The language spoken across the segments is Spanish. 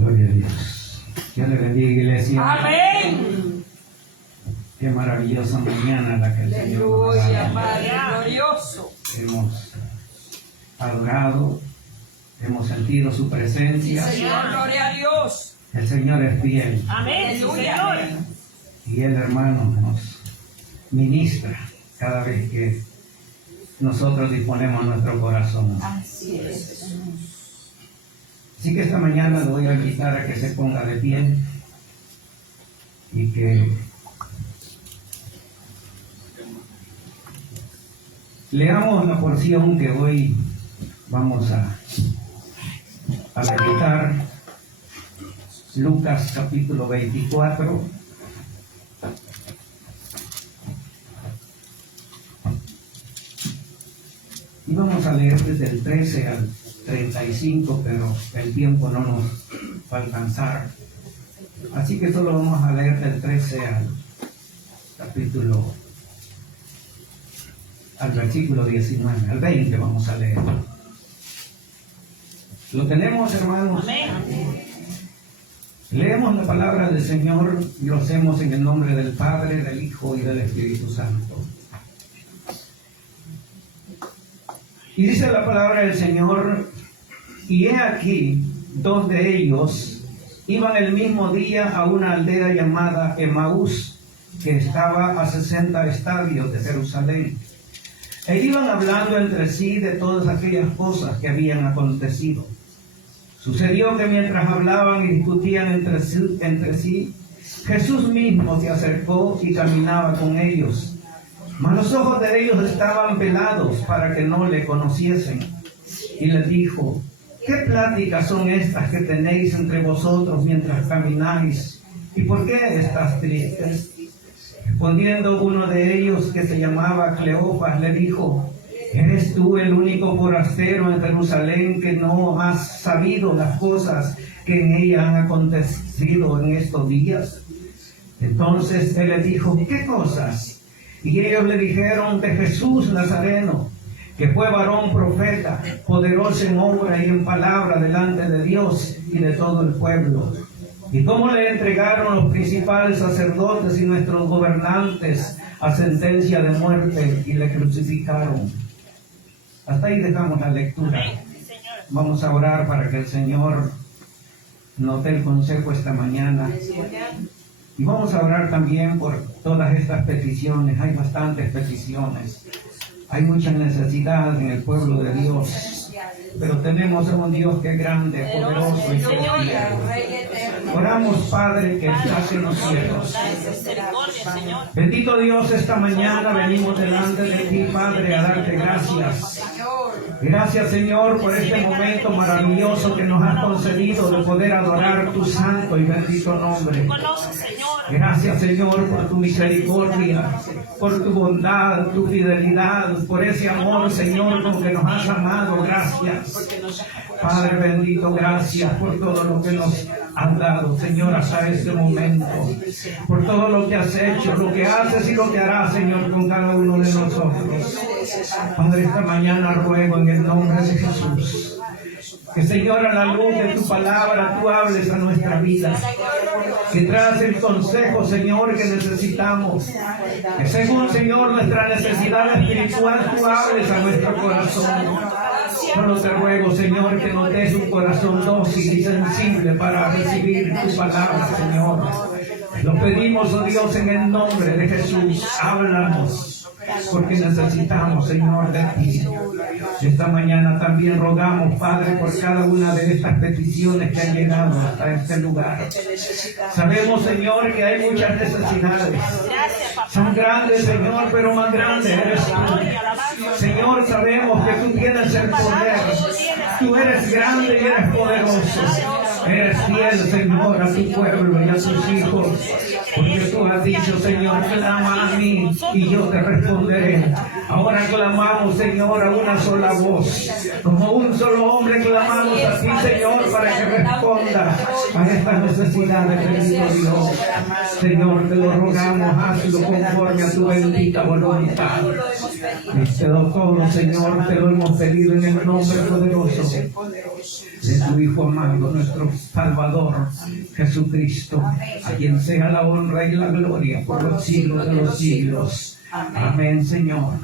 Gloria a Dios. Dios le bendiga, iglesia. Amén. Qué maravillosa mañana la que el Señor nos ha Aleluya, dado. Padre glorioso. Hemos adorado, hemos sentido su presencia. Señor, gloria a Dios. El Señor es fiel Amén, sí, Señor. y el hermano nos ministra cada vez que nosotros disponemos nuestro corazón. Así es. Así que esta mañana le voy a invitar a que se ponga de pie y que leamos la porción que hoy vamos a meditar. Lucas capítulo 24. Y vamos a leer desde el 13 al 35, pero el tiempo no nos va a alcanzar. Así que solo vamos a leer del 13 al versículo 19, al 20 vamos a leer. ¿Lo tenemos, hermanos? Amén. Leemos la palabra del Señor y lo hacemos en el nombre del Padre, del Hijo y del Espíritu Santo. Y dice la palabra del Señor: y he aquí, dos de ellos iban el mismo día a una aldea llamada Emaús, que estaba a 60 estadios de Jerusalén. E iban hablando entre sí de todas aquellas cosas que habían acontecido. Sucedió que mientras hablaban y discutían entre sí, Jesús mismo se acercó y caminaba con ellos. Mas los ojos de ellos estaban velados para que no le conociesen. Y les dijo: ¿qué pláticas son estas que tenéis entre vosotros mientras camináis? ¿Y por qué estás tristes? Respondiendo uno de ellos, que se llamaba Cleofas, le dijo: ¿eres tú el único forastero en Jerusalén que no has sabido las cosas que en ella han acontecido en estos días? Entonces él le dijo: ¿qué cosas? Y ellos le dijeron: de Jesús Nazareno, que fue varón profeta, poderoso en obra y en palabra delante de Dios y de todo el pueblo. Y cómo le entregaron los principales sacerdotes y nuestros gobernantes a sentencia de muerte y le crucificaron. Hasta ahí dejamos la lectura. Vamos a orar para que el Señor nos dé el consejo esta mañana. Y vamos a orar también por todas estas peticiones. Hay bastantes peticiones. Hay mucha necesidad en el pueblo de Dios. Pero tenemos a un Dios que es grande, poderoso y fiel. Oramos, Padre, que estás en los cielos. Bendito Dios, esta mañana venimos delante de ti, Padre, a darte gracias. Gracias, Señor, por este momento maravilloso que nos has concedido de poder adorar tu santo y bendito nombre. Gracias, Señor, por tu misericordia, por tu bondad, tu fidelidad, por ese amor, Señor, con que nos has amado. Gracias. Padre bendito, gracias por todo lo que nos has dado, Señor, hasta este momento. Por todo lo que has hecho, lo que haces y lo que harás, Señor, con cada uno de nosotros. Padre, esta mañana ruego en el nombre de Jesús que, Señor, a la luz de tu palabra, tú hables a nuestra vida. Que traes el consejo, Señor, que necesitamos. Que según, Señor, nuestra necesidad espiritual, tú hables a nuestro corazón. Solo te ruego, Señor, que nos des un corazón dócil y sensible para recibir tu palabra, Señor. Lo pedimos, oh Dios, en el nombre de Jesús. Háblanos, porque necesitamos, Señor, de ti. Esta mañana también rogamos, Padre, por cada una de estas peticiones que han llegado hasta este lugar. Sabemos, Señor, que hay muchas necesidades. Son grandes, Señor, pero más grande eres tú. Señor, sabemos que tú tienes el poder. Tú eres grande y eres poderoso. Eres fiel, Señor, a tu pueblo y a tus hijos. Porque tú has dicho, Señor, clama a mí y yo te responderé. Ahora clamamos, Señor, a una sola voz. Como un solo hombre clamamos a ti, Señor, para que responda a estas necesidades, bendito Dios. Señor, te lo rogamos, hazlo conforme a tu bendita voluntad. Este doctor, Señor, te lo hemos pedido en el nombre poderoso de tu Hijo amado, nuestro Salvador, Jesucristo, a quien sea la honra y la gloria por los siglos de los siglos. Amén, Señor.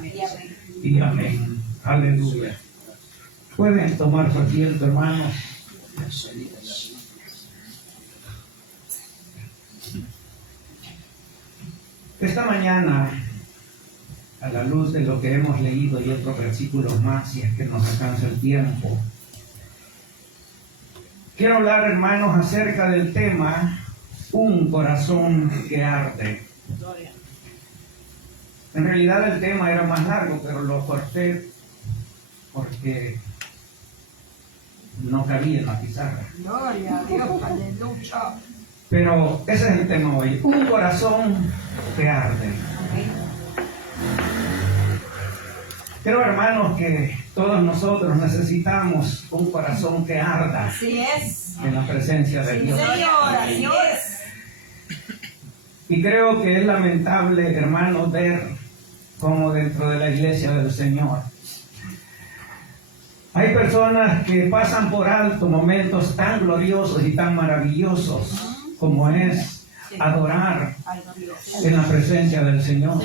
Y amén. Aleluya. Pueden tomar su asiento, hermanos. Esta mañana, a la luz de lo que hemos leído y otros versículos más, si es que nos alcanza el tiempo, quiero hablar, hermanos, acerca del tema un corazón que arde. En realidad el tema era más largo, pero lo corté porque no cabía en la pizarra. Gloria a Dios, aleluya. Pero ese es el tema hoy, un corazón que arde. Creo, hermanos, que todos nosotros necesitamos un corazón que arda Así es. en la presencia de Dios. Señor, así es. Y creo que es lamentable, hermanos, ver cómo dentro de la iglesia del Señor hay personas que pasan por alto momentos tan gloriosos y tan maravillosos como es adorar en la presencia del Señor.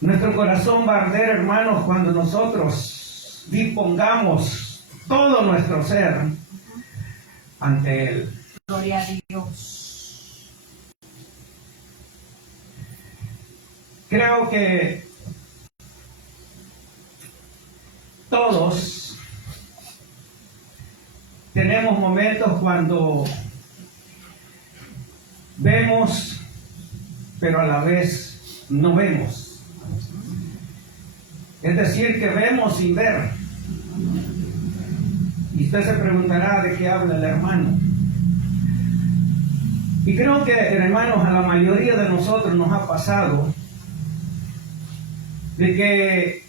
Nuestro corazón va a arder, hermanos, cuando nosotros dispongamos todo nuestro ser ante Él. Gloria a Dios. Creo que todos tenemos momentos cuando vemos, pero a la vez no vemos. Es decir, que vemos sin ver. Y usted se preguntará de qué habla el hermano. Y creo que, hermanos, a la mayoría de nosotros nos ha pasado de que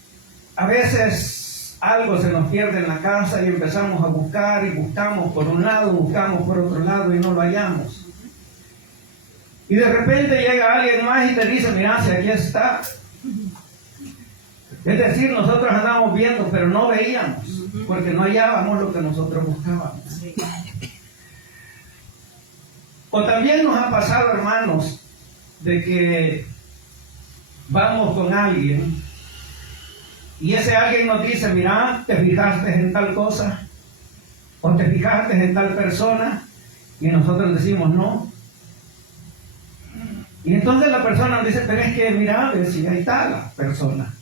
a veces algo se nos pierde en la casa y empezamos a buscar y buscamos por un lado, buscamos por otro lado y no lo hallamos. Y de repente llega alguien más y te dice, mira, si aquí está. Es decir, nosotros andamos viendo, pero no veíamos, porque no hallábamos lo que nosotros buscábamos. O también nos ha pasado, hermanos, de que vamos con alguien y ese alguien nos dice, mira, ¿te fijaste en tal cosa? ¿O te fijaste en tal persona? Y nosotros decimos, no. Y entonces la persona nos dice, pero es que mira, si ahí está la persona.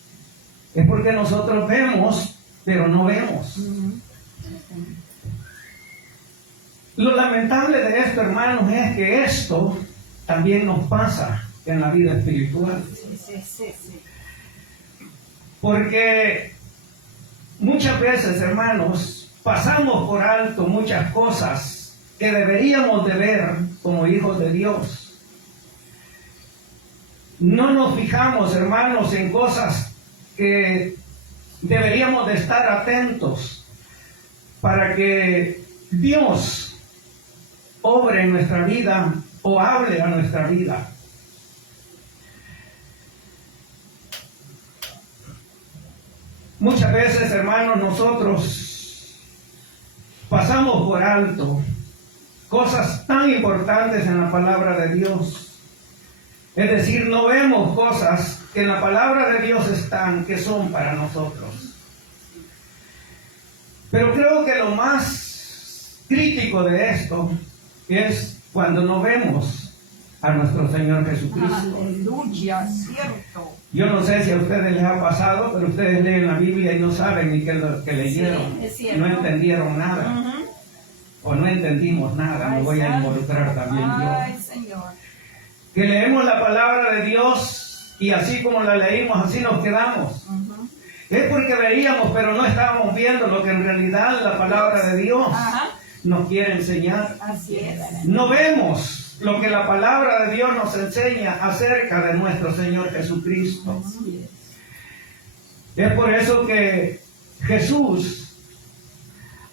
Es porque nosotros vemos, pero no vemos. Lo lamentable de esto, hermanos, es que esto también nos pasa en la vida espiritual. Porque muchas veces, hermanos, pasamos por alto muchas cosas que deberíamos de ver como hijos de Dios. No nos fijamos, hermanos, en cosas que deberíamos de estar atentos para que Dios obre en nuestra vida o hable a nuestra vida. Muchas veces, hermanos, nosotros pasamos por alto cosas tan importantes en la palabra de Dios. Es decir, no vemos cosas que en la palabra de Dios están, que son para nosotros. Pero creo que lo más crítico de esto es cuando no vemos a nuestro Señor Jesucristo. Aleluya, cierto. Yo no sé si a ustedes les ha pasado, pero ustedes leen la Biblia y no saben ni qué es lo que leyeron. Sí, es cierto. No entendieron nada. O no entendimos nada. Me voy a involucrar también Ay, yo. Señor. Que leemos la palabra de Dios y así como la leímos, así nos quedamos. Es porque veíamos, pero no estábamos viendo lo que en realidad la palabra de Dios nos quiere enseñar. Así es. No vemos lo que la palabra de Dios nos enseña acerca de nuestro Señor Jesucristo. Es por eso que Jesús,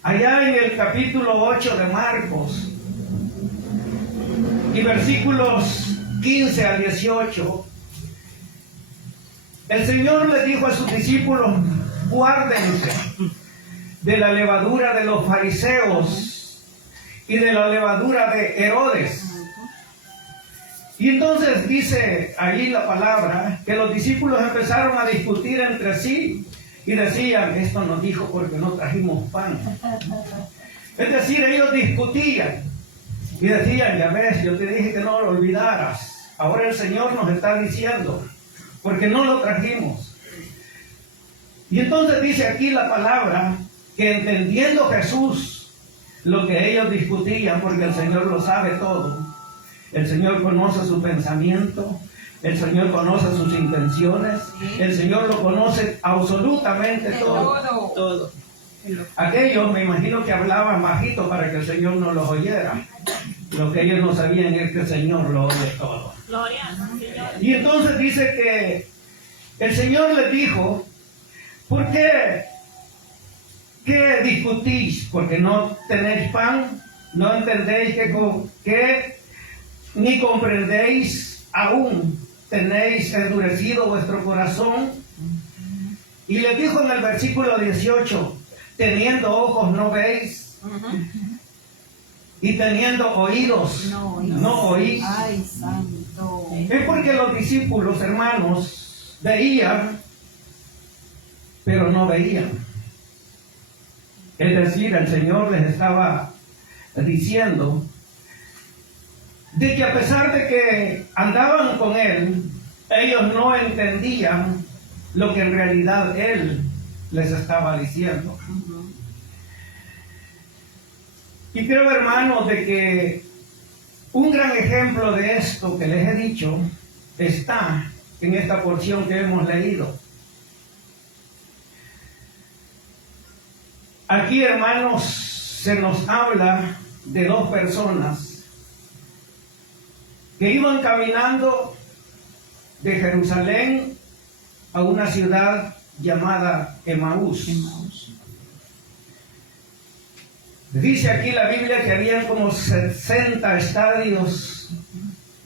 allá en el capítulo 8 de Marcos, y versículos 15 a 18, el Señor le dijo a sus discípulos: guárdense de la levadura de los fariseos y de la levadura de Herodes. Y entonces dice allí la palabra que los discípulos empezaron a discutir entre sí y decían: esto nos dijo porque no trajimos pan. Es decir, ellos discutían y decían: ya ves, yo te dije que no lo olvidaras. Ahora el Señor nos está diciendo porque no lo trajimos. Y entonces dice aquí la palabra que entendiendo Jesús lo que ellos discutían, porque el Señor lo sabe todo, el Señor conoce su pensamiento, el Señor conoce sus intenciones, el Señor lo conoce absolutamente todo. Todo. Aquellos me imagino que hablaban bajito para que el Señor no los oyera. Lo que ellos no sabían es que el Señor lo oye todo. Gloria al Señor. Y entonces dice que el Señor les dijo: ¿por qué discutís? Porque no tenéis pan, no entendéis que ni comprendéis aún, tenéis endurecido vuestro corazón. Y les dijo en el versículo 18: teniendo ojos no veis, y teniendo oídos no oís. Ay, santo. Es porque los discípulos, hermanos, veían, pero no veían. Es decir, el Señor les estaba diciendo de que a pesar de que andaban con Él, ellos no entendían lo que en realidad Él les estaba diciendo. Y creo, hermanos, de que un gran ejemplo de esto que les he dicho está en esta porción que hemos leído. Aquí, hermanos, se nos habla de dos personas que iban caminando de Jerusalén a una ciudad llamada Emaús. Dice aquí la Biblia que habían como 60 estadios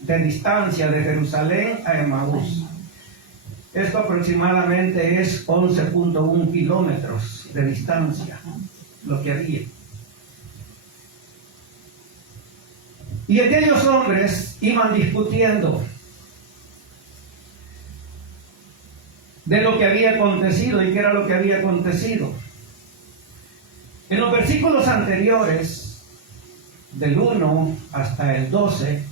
de distancia de Jerusalén a Emaús. Esto aproximadamente es 11.1 kilómetros de distancia, lo que había. Y aquellos hombres iban discutiendo de lo que había acontecido y qué era lo que había acontecido. En los versículos anteriores, del 1 hasta el 12,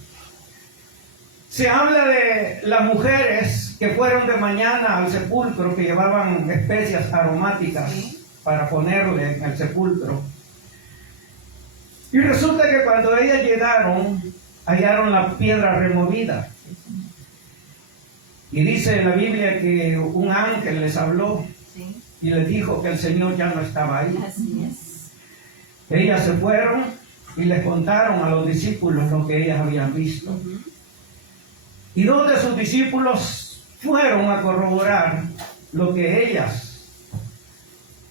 se habla de las mujeres que fueron de mañana al sepulcro, que llevaban especias aromáticas para ponerle en el sepulcro. Y resulta que cuando ellas llegaron, hallaron la piedra removida. Y dice en la Biblia que un ángel les habló y les dijo que el Señor ya no estaba ahí. Así es. Ellas se fueron y les contaron a los discípulos lo que ellas habían visto. Y dos de sus discípulos fueron a corroborar lo que ellas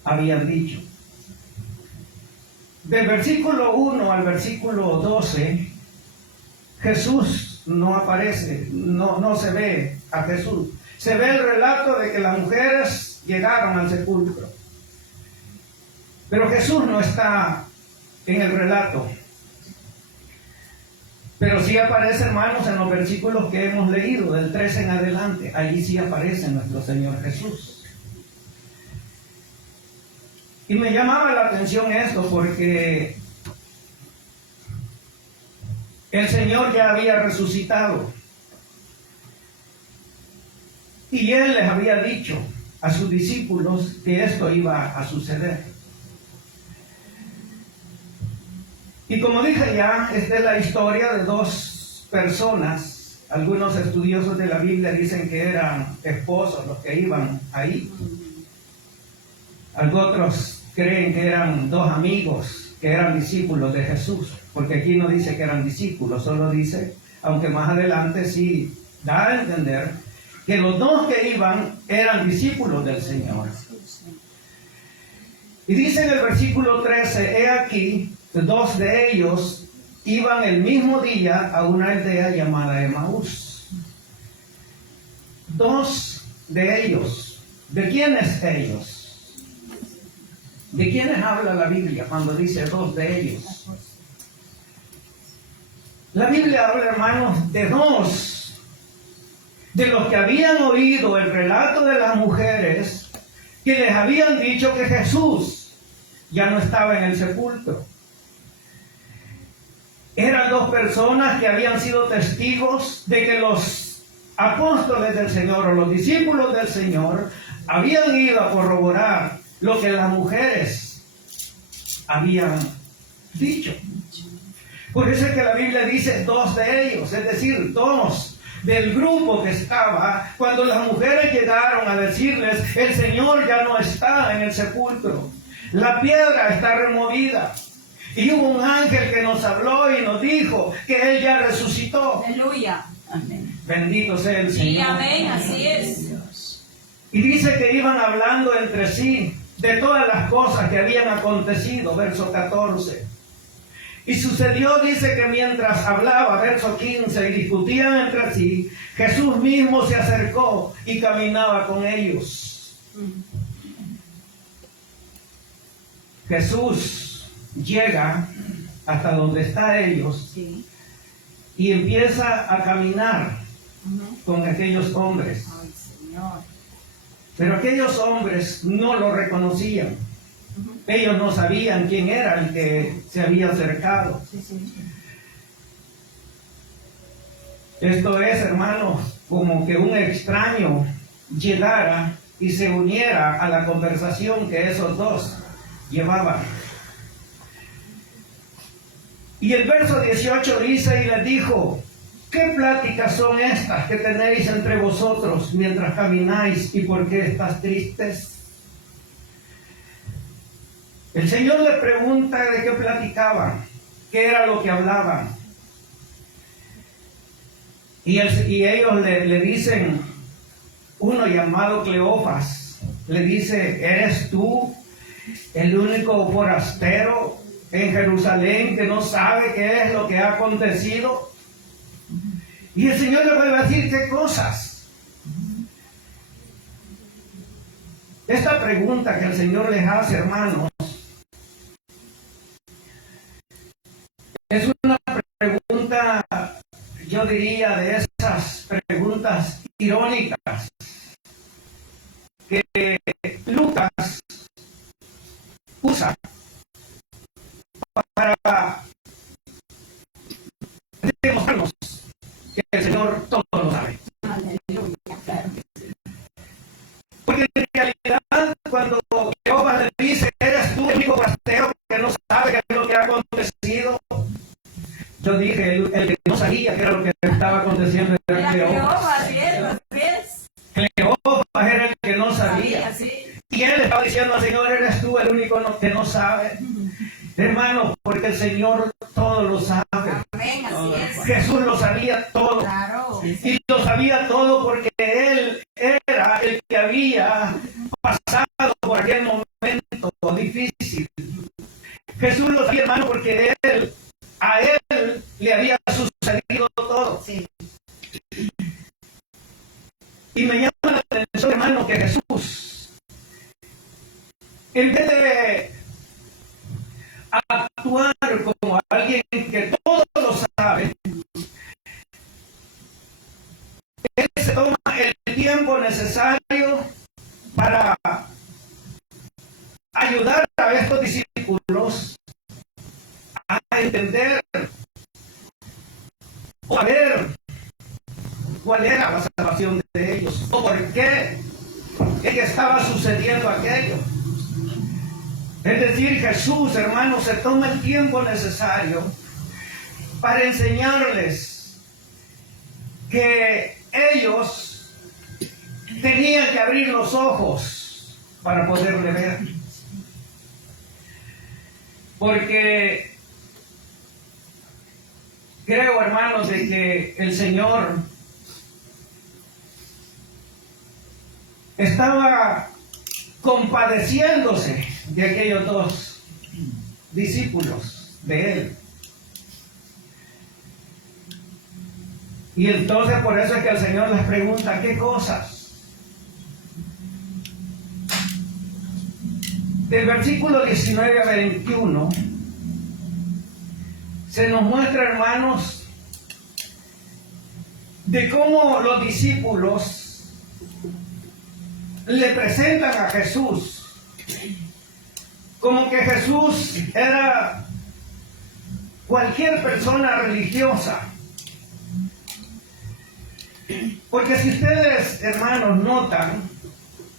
habían dicho. Del versículo 1 al versículo 12, Jesús no aparece, no se ve a Jesús. Se ve el relato de que las mujeres llegaron al sepulcro. Pero Jesús no está en el relato. Pero sí aparece, hermanos, en los versículos que hemos leído, del 13 en adelante. Allí sí aparece nuestro Señor Jesús. Y me llamaba la atención esto porque el Señor ya había resucitado. Y Él les había dicho a sus discípulos que esto iba a suceder. Y como dije ya, esta es la historia de dos personas. Algunos estudiosos de la Biblia dicen que eran esposos los que iban ahí. Otros creen que eran dos amigos, que eran discípulos de Jesús. Porque aquí no dice que eran discípulos, solo dice, aunque más adelante sí da a entender que los dos que iban eran discípulos del Señor. Y dice en el versículo 13, he aquí, dos de ellos iban el mismo día a una aldea llamada Emaús. Dos de ellos. ¿De quiénes ellos? ¿De quiénes habla la Biblia cuando dice dos de ellos? La Biblia habla, hermanos, de dos, de los que habían oído el relato de las mujeres que les habían dicho que Jesús ya no estaba en el sepulcro. Eran dos personas que habían sido testigos de que los apóstoles del Señor o los discípulos del Señor habían ido a corroborar lo que las mujeres habían dicho. Por eso es que la Biblia dice dos de ellos, es decir, dos del grupo que estaba, cuando las mujeres llegaron a decirles, el Señor ya no está en el sepulcro, la piedra está removida. Y hubo un ángel que nos habló y nos dijo que Él ya resucitó. Aleluya. Amén. Bendito sea el Señor. Sí, amén, así es. Y dice que iban hablando entre sí de todas las cosas que habían acontecido, verso 14. Y sucedió, dice, que mientras hablaba, verso 15, y discutían entre sí, Jesús mismo se acercó y caminaba con ellos. Jesús llega hasta donde están ellos, Sí. y empieza a caminar con aquellos hombres. Ay, Señor. Pero aquellos hombres no lo reconocían. Ellos no sabían quién era el que se había acercado. Sí, sí. Esto es, hermanos, como que un extraño llegara y se uniera a la conversación que esos dos llevaban. Y el verso 18 dice, y les dijo, ¿qué pláticas son estas que tenéis entre vosotros mientras camináis, y por qué estás tristes? El Señor le pregunta de qué platicaban, qué era lo que hablaban. Y ellos le dicen, uno llamado Cleofas, le dice, ¿eres tú el único forastero en Jerusalén que no sabe qué es lo que ha acontecido? Y el Señor le vuelve a decir, ¿qué cosas? Esta pregunta que el Señor les hace, hermanos, es una pregunta, yo diría, de esas preguntas irónicas que Lucas usa para demostrarnos que el Señor todo lo sabe. Aleluya, claro. Porque en realidad, cuando Jehová le dice, eres tú el único forastero que no sabe qué es lo que ha acontecido, yo dije, el que no sabía qué era lo que estaba aconteciendo era Era Cleofas. Jehová, así es. Cleofas era el que no sabía. Así. Y él estaba diciendo al Señor, eres tú el único que no sabe. Hermano, porque el Señor todo lo sabe. Amén, así es. Jesús lo sabía todo. Claro. Y lo sabía todo porque Él era el que había pasado por aquel momento difícil. Jesús lo sabía, hermano, porque a Él le había sucedido todo. Sí. Y me llama la atención, hermano, que Jesús, en vez de actuar como alguien que todo lo sabe, Él se toma el tiempo necesario para ayudar a estos discípulos a entender o a ver cuál era la salvación de ellos o por qué es que estaba sucediendo aquello. Es decir, Jesús, hermanos, se toma el tiempo necesario para enseñarles que ellos tenían que abrir los ojos para poderle ver. Porque creo, hermanos, de que el Señor estaba compadeciéndose de aquellos dos discípulos de él. Y entonces por eso es que el Señor les pregunta, ¿qué cosas? Del versículo 19 a 21 se nos muestra, hermanos, de cómo los discípulos le presentan a Jesús como que Jesús era cualquier persona religiosa. Porque si ustedes, hermanos, notan,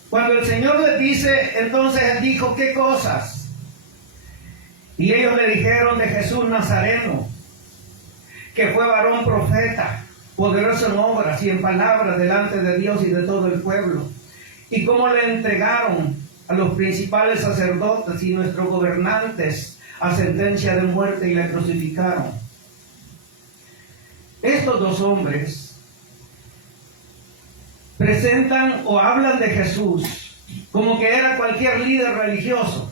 cuando el Señor les dice, entonces Él dijo, ¿qué cosas? Y ellos le dijeron de Jesús Nazareno, que fue varón profeta, poderoso en obras y en palabras delante de Dios y de todo el pueblo. Y cómo le entregaron a los principales sacerdotes y nuestros gobernantes a sentencia de muerte y le crucificaron. Estos dos hombres presentan o hablan de Jesús como que era cualquier líder religioso.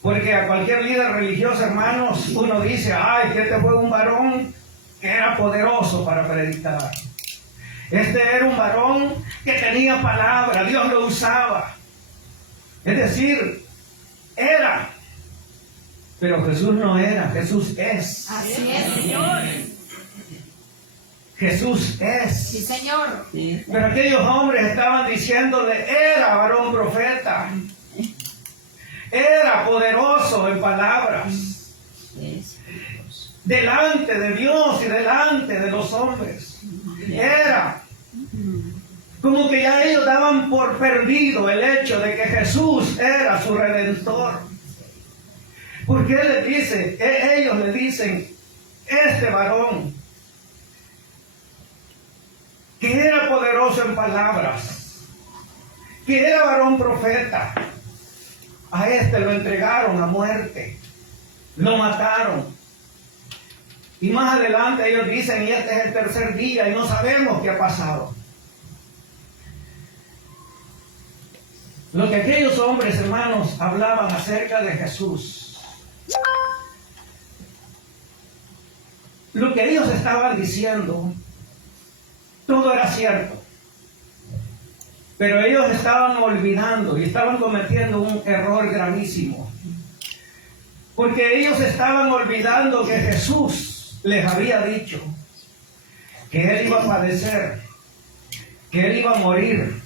Porque a cualquier líder religioso, hermanos, uno dice, ay, que este fue un varón que era poderoso para predicar. Este era un varón que tenía palabra, Dios lo usaba. Es decir, era. Pero Jesús no era, Jesús es. Así es, Señor. Jesús es. Sí, Señor. Pero aquellos hombres estaban diciéndole, era varón profeta. Era poderoso en palabras. Delante de Dios y delante de los hombres. Era. Como que ya ellos daban por perdido el hecho de que Jesús era su redentor. Porque Él les dice, ellos le dicen, este varón, que era poderoso en palabras, que era varón profeta, a este lo entregaron a muerte, lo mataron. Y más adelante ellos dicen, y este es el tercer día y no sabemos qué ha pasado. Lo que aquellos hombres, hermanos, hablaban acerca de Jesús, lo que ellos estaban diciendo, todo era cierto. Pero ellos estaban olvidando y estaban cometiendo un error gravísimo. Porque ellos estaban olvidando que Jesús les había dicho que Él iba a padecer, que Él iba a morir.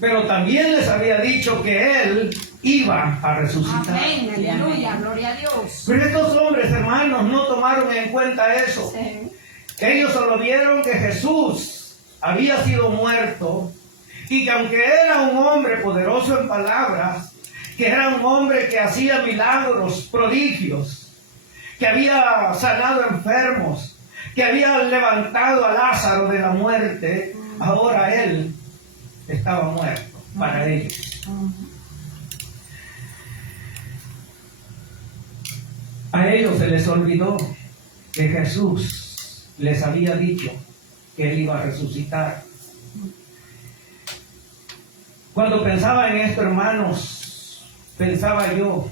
Pero también les había dicho que Él iba a resucitar. Amén, aleluya, gloria a Dios. Pero estos hombres, hermanos, no tomaron en cuenta eso. Sí. Ellos solo vieron que Jesús había sido muerto y que aunque era un hombre poderoso en palabras, que era un hombre que hacía milagros, prodigios, que había sanado enfermos, que había levantado a Lázaro de la muerte, ahora Él estaba muerto para ellos. A ellos se les olvidó que Jesús les había dicho que Él iba a resucitar. Cuando pensaba en esto, hermanos, pensaba yo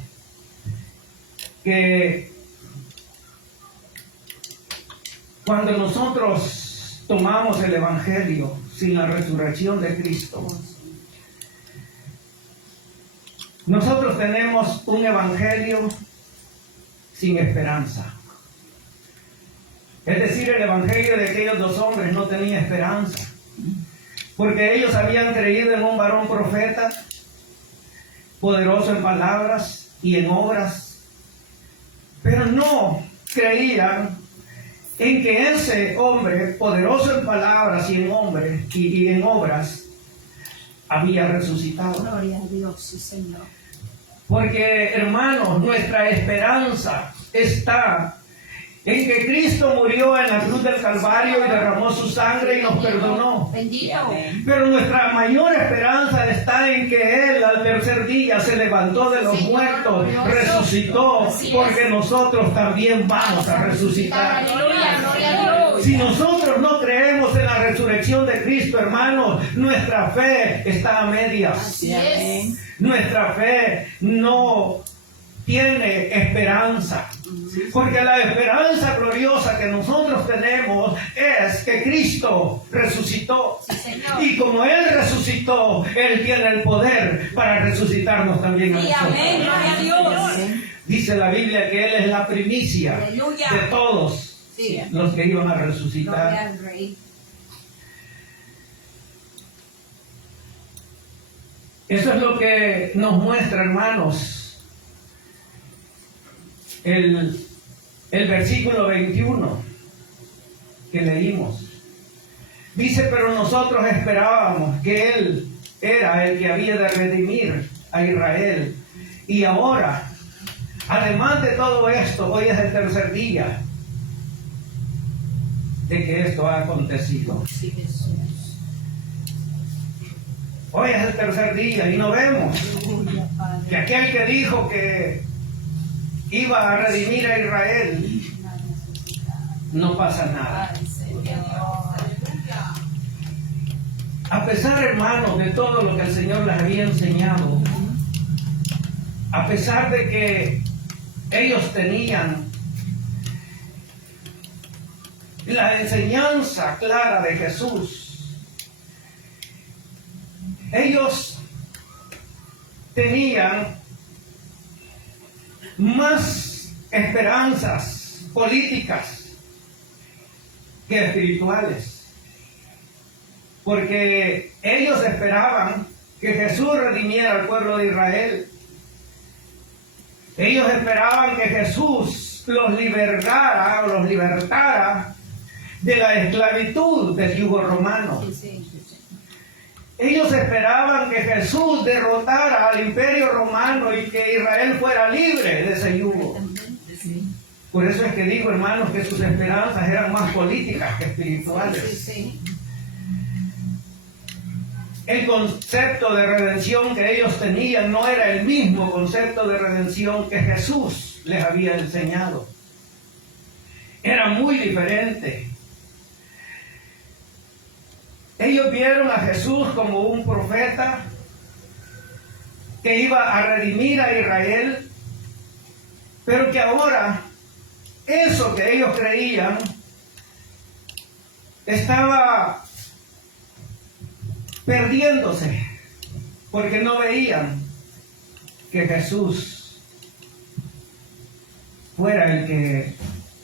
que cuando nosotros tomamos el Evangelio sin la resurrección de Cristo, nosotros tenemos un Evangelio sin esperanza. Es decir, el Evangelio de aquellos dos hombres no tenía esperanza, porque ellos habían creído en un varón profeta, poderoso en palabras y en obras, pero no creían en que ese hombre, poderoso en palabras y en obras, había resucitado. Gloria a Dios, sí, Señor. Porque, hermanos, nuestra esperanza está en que Cristo murió en la cruz del Calvario y derramó su sangre y nos perdonó. Bendito. Pero nuestra mayor esperanza está en que Él al tercer día se levantó de los muertos, resucitó, porque nosotros también vamos a resucitar. Aleluya, gloria a Dios. Si nosotros no creemos en la resurrección de Cristo, hermanos, nuestra fe está a medias. Así es. Nuestra fe no tiene esperanza. Porque la esperanza gloriosa que nosotros tenemos es que Cristo resucitó. Sí, Señor. Y como Él resucitó, Él tiene el poder para resucitarnos también a Sí, nosotros. amén, gloria a Dios. Dice la Biblia que Él es la primicia Aleluya. de todos Sí. los que iban a Gloria resucitar. al Rey. Eso es lo que nos muestra, hermanos, el versículo 21 que leímos. Dice, pero nosotros esperábamos que Él era el que había de redimir a Israel. Y ahora, además de todo esto, hoy es el tercer día de que esto ha acontecido. Sí, Jesús. Hoy es el tercer día y no vemos Aleluya, Padre. que aquel que dijo que iba a redimir a Israel, no pasa nada. Ay, Señor. A pesar, hermanos, de todo lo que el Señor les había enseñado, a pesar de que ellos tenían la enseñanza clara de Jesús, ellos tenían más esperanzas políticas que espirituales, porque ellos esperaban que Jesús redimiera al pueblo de Israel. Ellos esperaban que Jesús los liberara o los libertara de la esclavitud del yugo romano. Sí, sí. Ellos esperaban que Jesús derrotara al imperio romano y que Israel fuera libre de ese yugo. Sí. Por eso es que digo, hermanos, que sus esperanzas eran más políticas que Sí, espirituales. sí. El concepto de redención que ellos tenían no era el mismo concepto de redención que Jesús les había enseñado. Era muy diferente. Ellos vieron a Jesús como un profeta que iba a redimir a Israel, pero que ahora eso que ellos creían estaba perdiéndose, porque no veían que Jesús fuera el que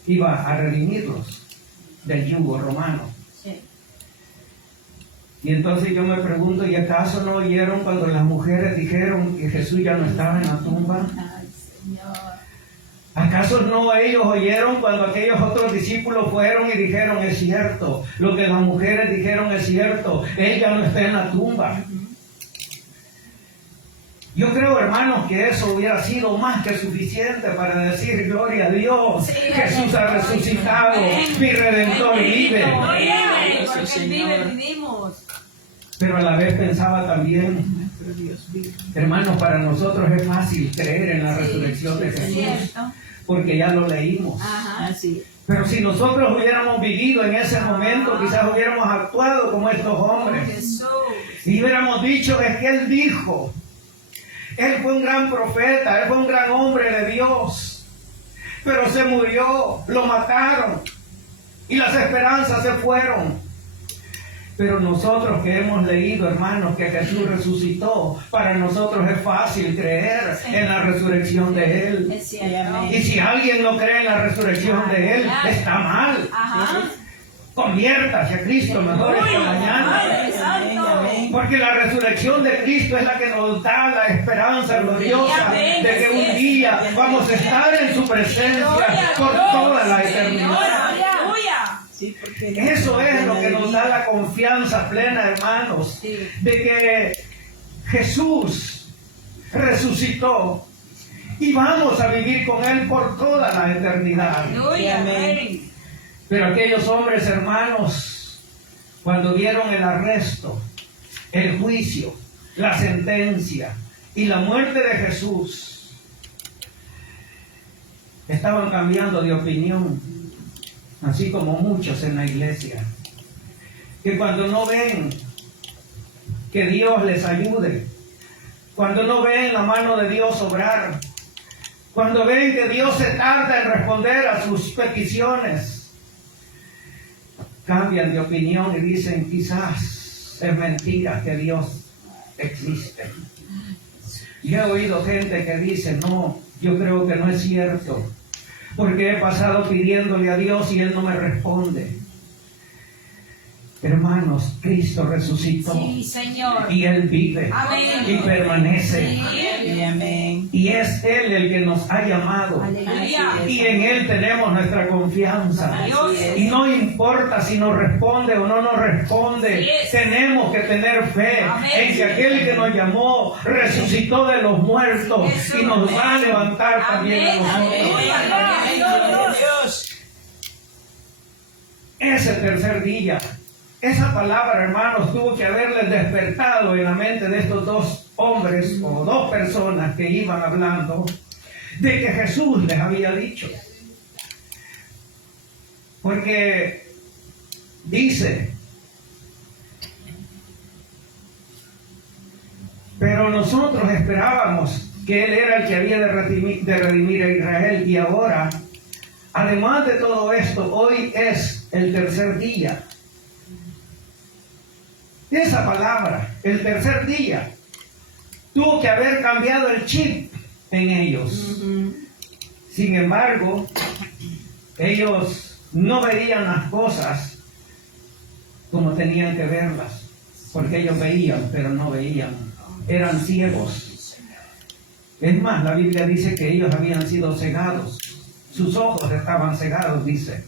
iba a redimirlos del yugo romano. Sí. Y entonces yo me pregunto, ¿y acaso no oyeron cuando las mujeres dijeron que Jesús ya no estaba en la tumba? Ay, Señor. ¿Acaso no ellos oyeron cuando aquellos otros discípulos fueron y dijeron, es cierto, lo que las mujeres dijeron es cierto, Él ya no está en la tumba? Yo creo, hermanos, que eso hubiera sido más que suficiente para decir, gloria a Dios, Sí, Jesús ha resucitado, mi Redentor vive. Gloria, Eso, porque Señor. vivimos. Pero a la vez pensaba también, Nuestro Dios vive. hermanos, para nosotros es fácil creer en la resurrección de Es Jesús, cierto. porque ya lo leímos. Ajá. Así. Pero si nosotros hubiéramos vivido en ese momento, quizás hubiéramos actuado como estos hombres. Jesús. Y hubiéramos dicho, es que Él dijo, Él fue un gran profeta, Él fue un gran hombre de Dios, pero se murió, lo mataron y las esperanzas se fueron. Pero nosotros que hemos leído, hermanos, que Jesús resucitó, para nosotros es fácil creer en la resurrección de Él. Es cierto. Y si alguien no cree en la resurrección de Él, está mal. Ajá. Conviértase a Cristo mejor esta mañana. Padre Santo. Porque la resurrección de Cristo es la que nos da la esperanza gloriosa Amén. de que un día vamos a estar en su presencia por toda la eternidad. Aleluya. Sí, porque Eso es lo que nos da la confianza plena, hermanos, Sí. de que Jesús resucitó y vamos a vivir con Él por toda la eternidad. Aleluya. Amén. Rey. Pero aquellos hombres, hermanos, cuando vieron el arresto, el juicio, la sentencia y la muerte de Jesús, estaban cambiando de opinión, así como muchos en la iglesia. que cuando no ven que Dios les ayude, cuando no ven la mano de Dios obrar, cuando ven que Dios se tarda en responder a sus peticiones, cambian de opinión y dicen, quizás es mentira que Dios existe. Yo he oído gente que dice, no, yo creo que no es cierto, porque he pasado pidiéndole a Dios y Él no me responde. Hermanos, Cristo resucitó. Sí, Señor. Y Él vive. Amén. Y permanece. Sí. Amén. Y es Él el que nos ha llamado. Aleluya. Y en Él tenemos nuestra confianza. Dios. Y no importa si nos responde o no nos responde, Sí es. tenemos que tener fe Amén. en que aquel que nos llamó resucitó de los muertos Eso. y nos va a levantar también a Amén. nosotros. Aleluya. Dios. Ese tercer día, esa palabra, hermanos, tuvo que haberles despertado en la mente de estos dos hombres o dos personas que iban hablando de que Jesús les había dicho. Porque dice, pero nosotros esperábamos que Él era el que había de redimir a Israel, y ahora, además de todo esto, hoy es el tercer día. Esa palabra, el tercer día, tuvo que haber cambiado el chip en ellos. Sin embargo, ellos no veían las cosas como tenían que verlas, porque ellos veían, pero no veían. Eran ciegos. Es más, la Biblia dice que ellos habían sido cegados. Sus ojos estaban cegados, dice,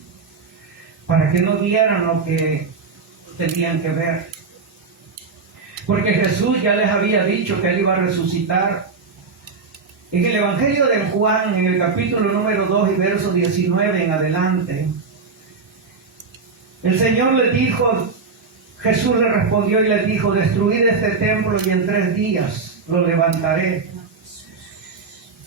para que no vieran lo que tenían que ver. Porque Jesús ya les había dicho que Él iba a resucitar. En el Evangelio de Juan, en el capítulo número 2 y verso 19 en adelante, el Señor les dijo, Jesús le respondió y les dijo, destruid este templo y en 3 días lo levantaré.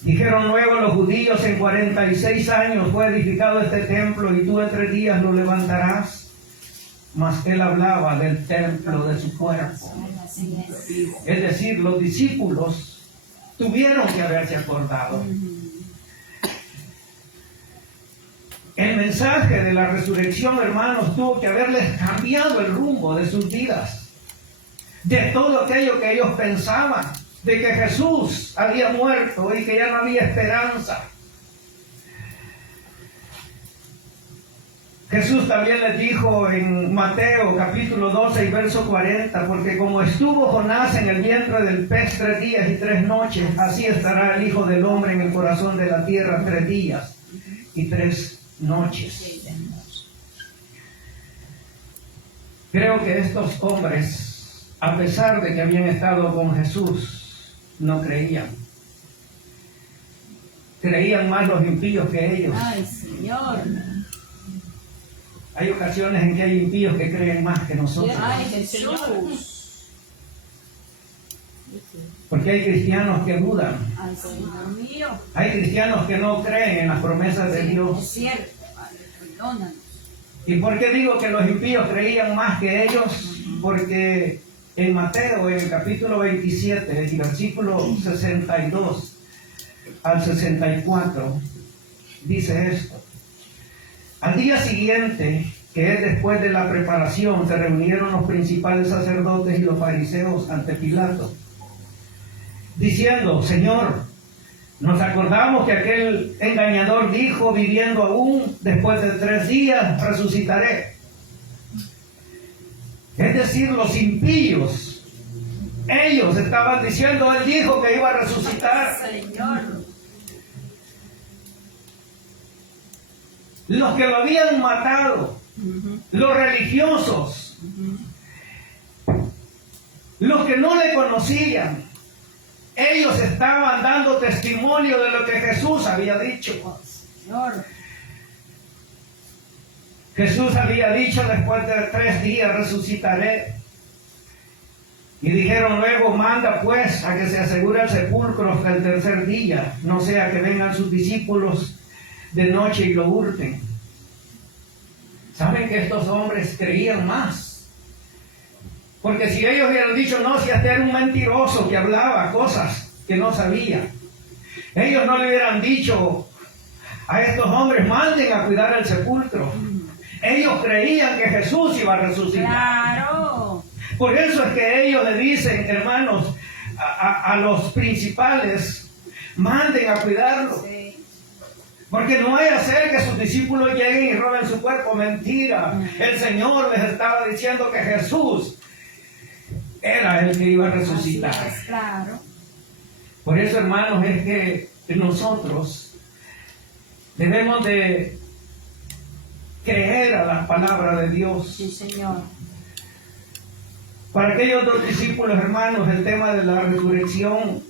Dijeron luego los judíos, en 46 años fue edificado este templo y tú en 3 días lo levantarás. Mas Él hablaba del templo de su cuerpo. Es decir, los discípulos tuvieron que haberse acordado. El mensaje de la resurrección, hermanos, tuvo que haberles cambiado el rumbo de sus vidas. De todo aquello que ellos pensaban, de que Jesús había muerto y que ya no había esperanza. Jesús también les dijo en Mateo capítulo 12 y verso 40, porque como estuvo Jonás en el vientre del pez 3 días y 3 noches, así estará el Hijo del Hombre en el corazón de la tierra 3 días y 3 noches. Creo que estos hombres, a pesar de que habían estado con Jesús, no creían. Creían más los impíos que ellos. Ay, Señor. Hay ocasiones en que hay impíos que creen más que nosotros. Ay, Jesús. Porque hay cristianos que dudan. Ay, Señor mío. Hay cristianos que no creen en las promesas de Es Dios. cierto, Padre, perdónanos. ¿Y por qué digo que los impíos creían más que ellos? Porque en Mateo, en el capítulo 27, el versículo 62 al 64, dice esto. Al día siguiente, que es después de la preparación, se reunieron los principales sacerdotes y los fariseos ante Pilato, diciendo, Señor, nos acordamos que aquel engañador dijo, viviendo aún, después de 3 días resucitaré. Es decir, los impíos, ellos estaban diciendo, Él dijo que iba a resucitar. Señor. Los que lo habían matado, los religiosos, los que no le conocían, ellos estaban dando testimonio de lo que Jesús había dicho. Oh, Señor. Jesús había dicho, después de 3 días resucitaré. Y dijeron luego, manda pues a que se asegure el sepulcro hasta el 3er día, no sea que vengan sus discípulos de noche y lo hurten. ¿Saben que estos hombres creían más Porque si ellos hubieran dicho, no, si este era un mentiroso que hablaba cosas que no sabía, ellos no le hubieran dicho a estos hombres, manden a cuidar el sepulcro. Ellos creían que Jesús iba a resucitar. Claro. Por eso es que ellos le dicen, hermanos, a los principales, manden a cuidarlo. Sí. Porque no vaya a ser que sus discípulos lleguen y roben su cuerpo. Mentira. El Señor les estaba diciendo que Jesús era el que iba a resucitar. Así es, claro. Por eso, hermanos, es que nosotros debemos de creer a la palabra de Dios. Sí, Señor. Para aquellos dos discípulos, hermanos, el tema de la resurrección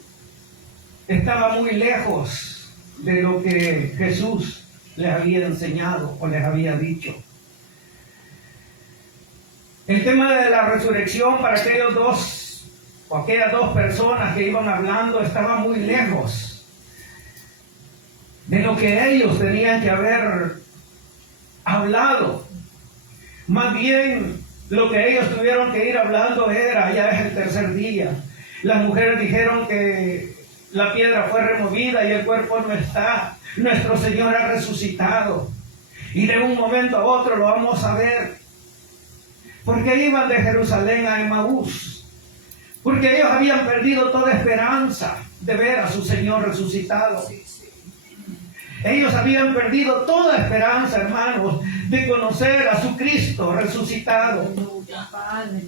estaba muy lejos de lo que Jesús les había enseñado o les había dicho. El tema de la resurrección para aquellos dos o aquellas dos personas que iban hablando estaba muy lejos de lo que ellos tenían que haber hablado. Más bien, lo que ellos tuvieron que ir hablando era, ya es el tercer día. Las mujeres dijeron que la piedra fue removida y el cuerpo no está. Nuestro Señor ha resucitado. Y de un momento a otro lo vamos a ver. Porque iban de Jerusalén a Emaús. Porque ellos habían perdido toda esperanza de ver a su Señor resucitado. Ellos habían perdido toda esperanza, hermanos, de conocer a su Cristo resucitado. Aleluya, Padre.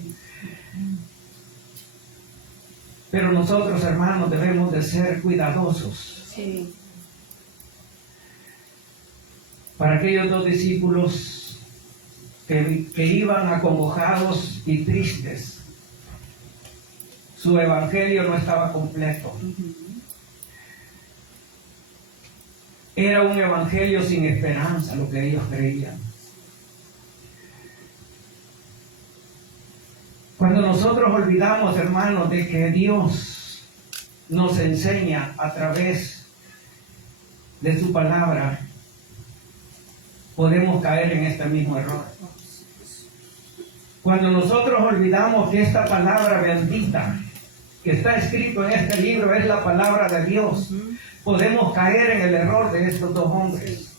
Pero nosotros, hermanos, debemos de ser cuidadosos. Sí. Para aquellos dos discípulos que iban acongojados y tristes, su evangelio no estaba completo. Era un evangelio sin esperanza, lo que ellos creían. Cuando nosotros olvidamos, hermanos, de que Dios nos enseña a través de su palabra, podemos caer en este mismo error. Cuando nosotros olvidamos que esta palabra bendita que está escrito en este libro es la palabra de Dios, podemos caer en el error de estos dos hombres.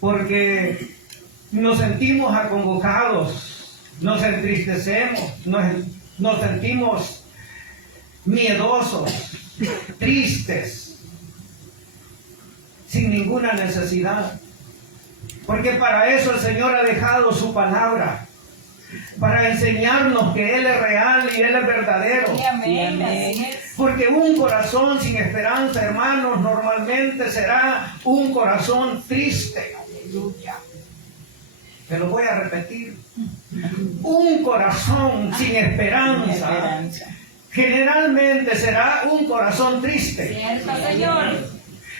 Porque nos sentimos acongojados, nos entristecemos, nos sentimos miedosos, tristes, sin ninguna necesidad. Porque para eso el Señor ha dejado su palabra, para enseñarnos que Él es real y Él es verdadero. Sí, amén. Así es. Porque un corazón sin esperanza, hermanos, normalmente será un corazón triste. Aleluya. Te lo voy a repetir. Un corazón sin esperanza generalmente será un corazón triste. Cierto, Señor.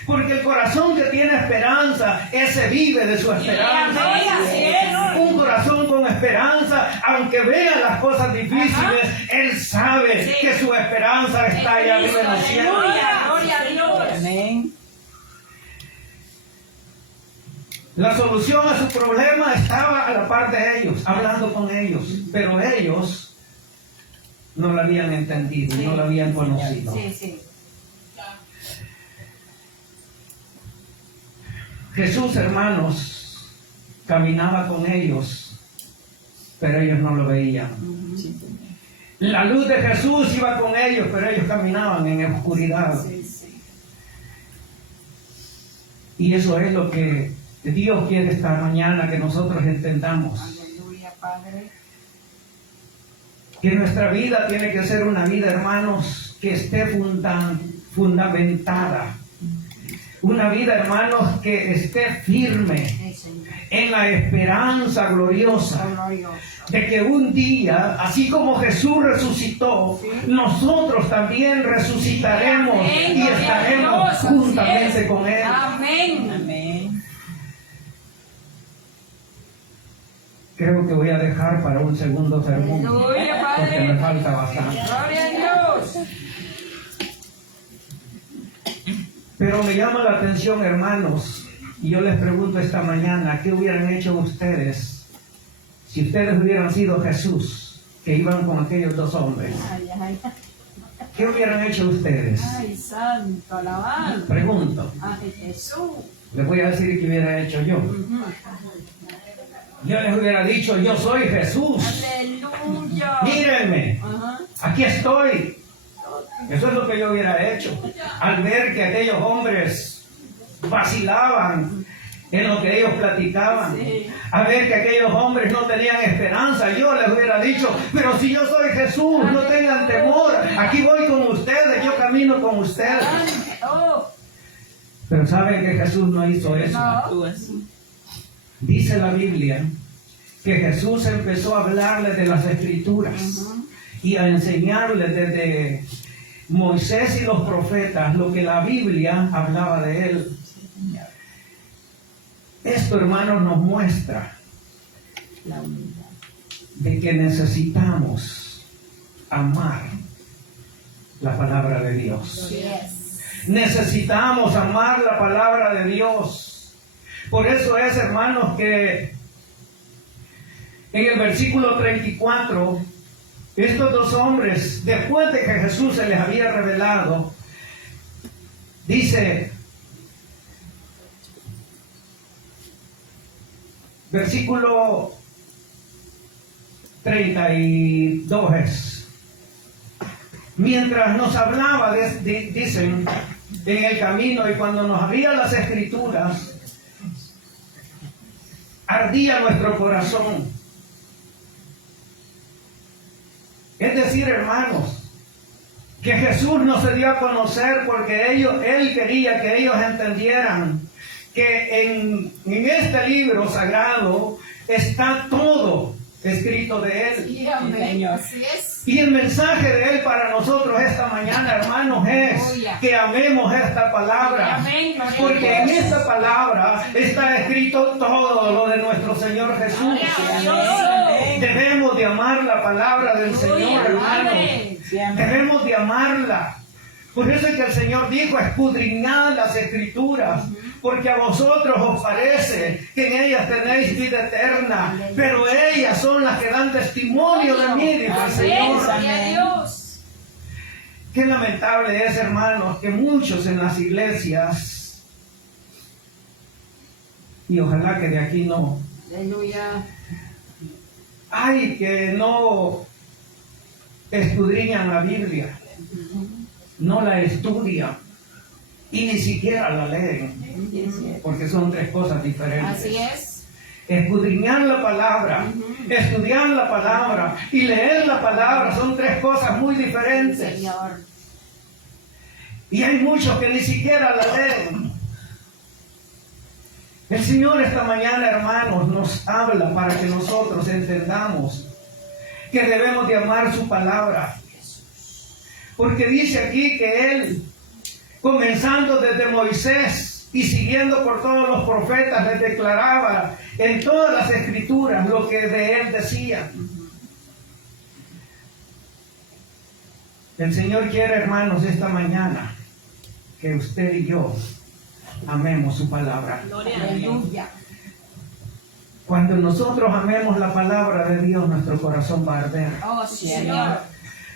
Porque el corazón que tiene esperanza, ese vive de su esperanza. Un corazón con esperanza, aunque vea las cosas difíciles, él sabe que su esperanza está allá arriba en los cielos. Gloria a Dios. Amén. La solución a su problema estaba a la par de ellos, hablando con ellos, pero ellos no lo habían entendido, no lo habían conocido. Sí, sí. Jesús, hermanos, caminaba con ellos, pero ellos no lo veían. La luz de Jesús iba con ellos, pero ellos caminaban en oscuridad. Sí, sí. Y eso es lo que Dios quiere esta mañana que nosotros entendamos. Aleluya, Padre. Que nuestra vida tiene que ser una vida, hermanos, que esté fundamentada. Una vida, hermanos, que esté firme Sí, Señor. en la esperanza gloriosa Glorioso. de que un día, así como Jesús resucitó, nosotros también resucitaremos Amén, y gloria a estaremos Dios, así juntamente es. con Él. Amén. Amén. Creo que voy a dejar para un segundo sermón, Aleluya, porque me Padre. falta bastante. Gloria a Dios. Pero me llama la atención, hermanos, y yo les pregunto esta mañana, ¿qué hubieran hecho ustedes si ustedes hubieran sido Jesús, que iban con aquellos dos hombres, Ay, ay, ¿qué hubieran hecho ustedes? ay, santo, alabanza. Pregunto. Ay, Jesús. Les voy a decir qué hubiera hecho yo. Yo les hubiera dicho, yo soy Jesús. Aleluya. Mírenme, Ajá. aquí estoy. Eso es lo que yo hubiera hecho. Al ver que aquellos hombres vacilaban en lo que ellos platicaban, Sí. al ver que aquellos hombres no tenían esperanza, yo les hubiera dicho, pero si yo soy Jesús, no tengan temor, aquí voy con ustedes, yo camino con ustedes. Oh, Pero saben que Jesús no hizo eso. no. Dice la Biblia que Jesús empezó a hablarles de las Escrituras y a enseñarles desde Moisés y los profetas lo que la Biblia hablaba de él. Esto, hermanos, nos muestra La humildad. de que necesitamos amar la palabra de Dios. Yes. Necesitamos amar la palabra de Dios. Por eso es, hermanos, que en el versículo 34, estos dos hombres, después de que Jesús se les había revelado, dice, versículo 32 es, mientras nos hablaba, dicen, en el camino y cuando nos abría las Escrituras, ardía nuestro corazón. Es decir, hermanos, que Jesús no se dio a conocer porque Él quería que ellos entendieran que en este libro sagrado está todo escrito de Él. Sí, amén. Así es. Y el mensaje de Él para nosotros esta mañana, hermanos, es que amemos esta palabra. Amén. Porque en esta palabra está escrito todo lo de nuestro Señor Jesús. Amén. Debemos de amar la palabra del Señor, hermanos. Debemos de amarla. Por eso es que el Señor dijo, escudriñad las Escrituras, porque a vosotros os parece que en ellas tenéis vida eterna, pero ellas son las que dan testimonio de mí, dijo el Señor. Gloria a Dios. Qué lamentable es, hermanos, que muchos en las iglesias, y ojalá que de aquí no, Aleluya. hay que no escudriñan la Biblia, no la estudian y ni siquiera la leen, porque son tres cosas diferentes. Así es. Escudriñar la palabra, estudiar la palabra y leer la palabra son tres cosas muy diferentes. Señor. Y hay muchos que ni siquiera la leen. El Señor esta mañana, hermanos, nos habla para que nosotros entendamos que debemos de amar su palabra. Porque dice aquí que Él, comenzando desde Moisés y siguiendo por todos los profetas, les declaraba en todas las Escrituras lo que de Él decía. El Señor quiere, hermanos, esta mañana que usted y yo amemos su palabra. Aleluya. Cuando nosotros amemos la palabra de Dios, nuestro corazón va a arder. Oh, Señor.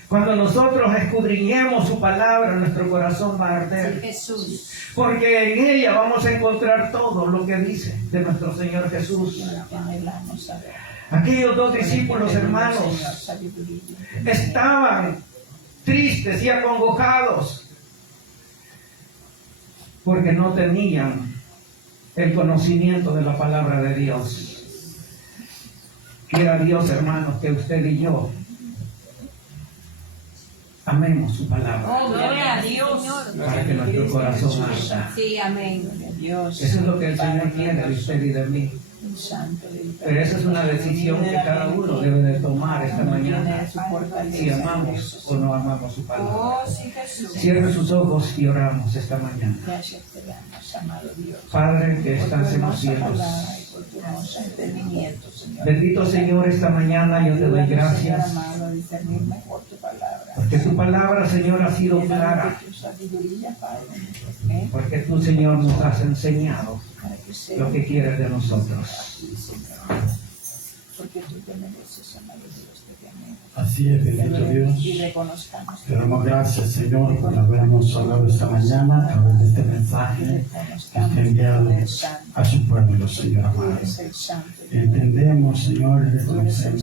Cuando nosotros escudriñemos su palabra, nuestro corazón va a arder. Jesús. Porque en ella vamos a encontrar todo lo que dice de nuestro Señor Jesús. Aquellos dos discípulos, hermanos, estaban tristes y acongojados porque no tenían el conocimiento de la palabra de Dios. Quiera Dios, hermanos, que usted y yo amemos su palabra Oh, gloria a Dios. para que nuestro corazón arda. Sí, amén. Eso es lo que el Señor quiere de usted y de mí. Pero esa es una decisión que cada uno debe de tomar esta mañana, si amamos o no amamos su palabra. Oh, sí, Jesús. Cierre sus ojos y oramos esta mañana. Gracias te damos, amado Dios. Padre que Por tu estás en los hermosa cielos, palabra y por tu hermoso entendimiento, Señor. bendito Señor, esta mañana yo te doy Ayúdanos, gracias Señor amado, a discernir mejor tu palabra. porque tu palabra, Señor, ha sido clara, Llénanos de tu sabiduría, Padre, nuestra fe, porque tú, Señor, nos has enseñado para que sea lo que quieres de nosotros. así, Señor. porque tú te mereces, amado Dios, te amemos. Así es, bendito Dios. Y reconozcamos Te damos gracias, Señor, por habernos hablado esta mañana a través de este mensaje que usted ha enviado a su pueblo, Señor amado. eres el santo. Entendemos, Señor, y reconocemos